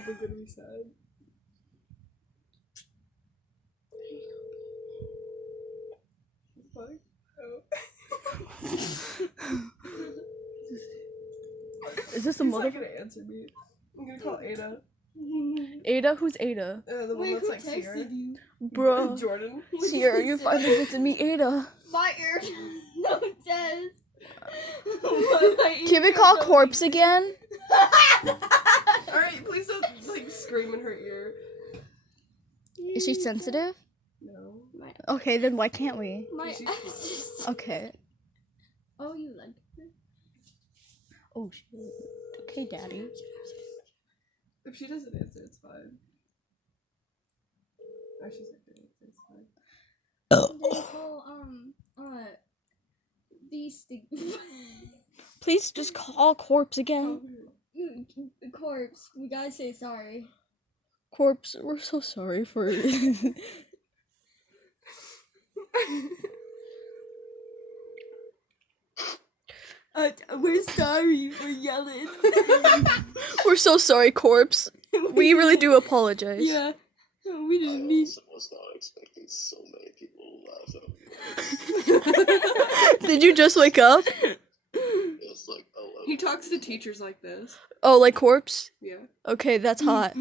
never gonna be sad. Fuck. Is this a He's mother? not gonna answer me. I'm gonna call Ada. Ada? Who's Ada? The one that's like Sierra. Bro. Jordan. Sierra, you finally get to meet Ada. My ear. No, it says. Can we call Corpse again? Alright, please don't like scream in her ear. Is she sensitive? No. Okay, then why can't we? My Okay. Oh, you like her? Oh, shit. Okay, Daddy. If she doesn't answer, it's fine. Oh, she's not gonna answer, it's fine. They call, Beastie. Please just call Corpse again. Corpse, we gotta say sorry. Corpse, we're so sorry for We're sorry for yelling. We're so sorry, Corpse. We really do apologize. Yeah, we didn't mean. I was not expecting so many people to laugh at me. Did you just wake up? It's like, oh, He talks to teachers like this. Oh, like Corpse? Yeah. Okay, that's hot.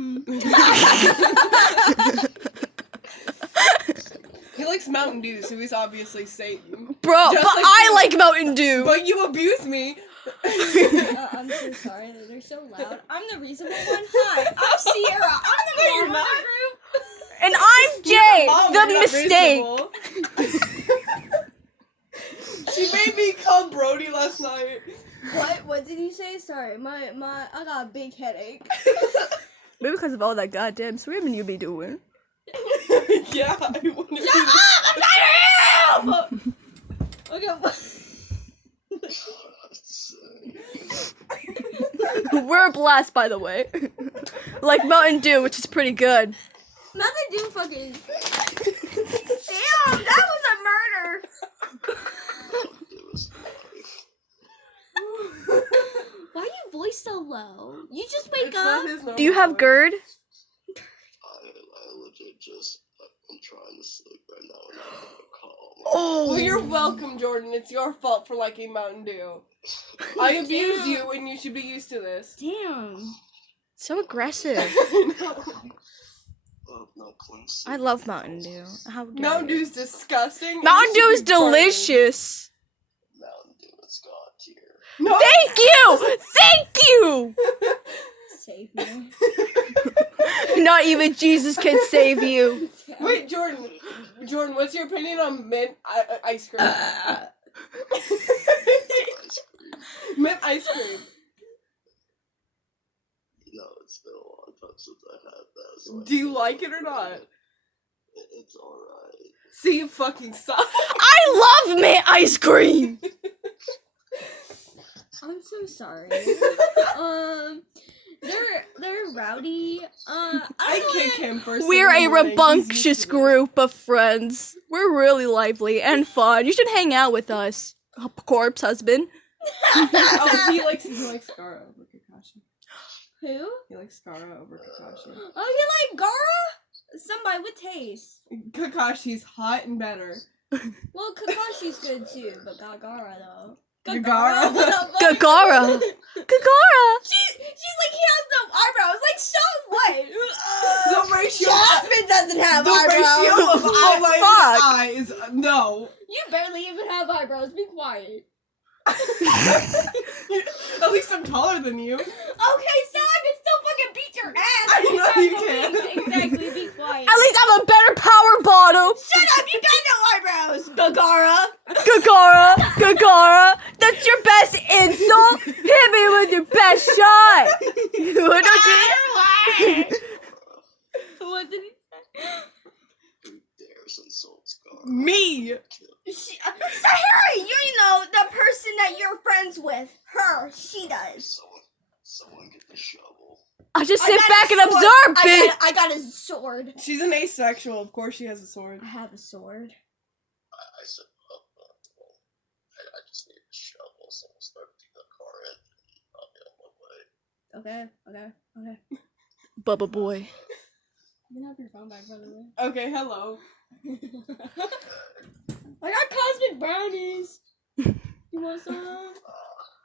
He likes Mountain Dew, so he's obviously Satan. Bro, Just but like I you. like Mountain Dew. But you abuse me. I'm so sorry that they're so loud. I'm the reasonable one. Hi, I'm Sierra. I'm the No, you're mom of not. the group. And I'm Jay, Mom, the you're not mistake. reasonable. She made me call Brody last night. What did you say? Sorry, I got a big headache. Maybe because of all that goddamn swimming you be doing. Yeah, I want to. Shut up! I'm trying to help. Okay. We're a blast, by the way. Like Mountain Dew, which is pretty good. Nothing do fucking. Damn, that was a murder. Why you voice so low? You just wake It's up. not his normal Do you have voice. GERD? I legit just, I'm trying to sleep right now and I'm gonna call. Oh. Well, you're welcome, Jordan. It's your fault for liking Mountain Dew. I abuse you, and you should be used to this. Damn. So aggressive. No, please. I love Mountain Dew. How dare Mountain you. Dew's disgusting. Mountain Dew You is should be burned. delicious. Mountain Dew, it's God tier. No. Thank you! Thank you! Save me. Not even Jesus can save you. Wait, Jordan. Jordan, what's your opinion on mint ice cream? Ice cream. Mint ice cream. You know, it's been a long time since I had that. So Do you like it or not? It's alright. See, you fucking suck. I love mint ice cream! I'm so sorry. They're rowdy. I kick him first. We're thing in a the morning. He's rambunctious used to group of friends. We're really lively and fun. You should hang out with us, Corpse Husband. this. Oh, he likes Scara over Kakashi. Who? He likes Scara over Kakashi. Oh, you like Gara? Somebody with taste. Kakashi's hot and better. Well, Kakashi's good too, but Gara though. Gagara? What the fuck? Gagara! Gagara! She's like, he has no eyebrows. Like, so what? The ratio. Jasmine doesn't have The eyebrows. ratio of eyeliner Fuck. to eyes. No. You barely even have eyebrows. Be quiet. At least I'm taller than you. Okay, so I can still fucking beat your ass. I know you can. Exactly, be quiet. At least I'm a better power bottom! Shut up, you got no eyebrows, Gagara. Gagara! Gagara! That's your best insult! Hit me with your best shot! What don't What did he say? Who dares insult Scar? Me. Sahara, you know, the person that you're friends with. Her, she does. Someone get the shovel. I'll just I sit got back a and sword. observe, bitch! I got a sword. She's an asexual. Of course she has a sword. I have a sword. I said, I just need a shovel, so I'll start to the car and I'll get on my way. Okay. Bubba boy. You can have your phone back, by the way. Okay, hello. I got cosmic brownies. You want some?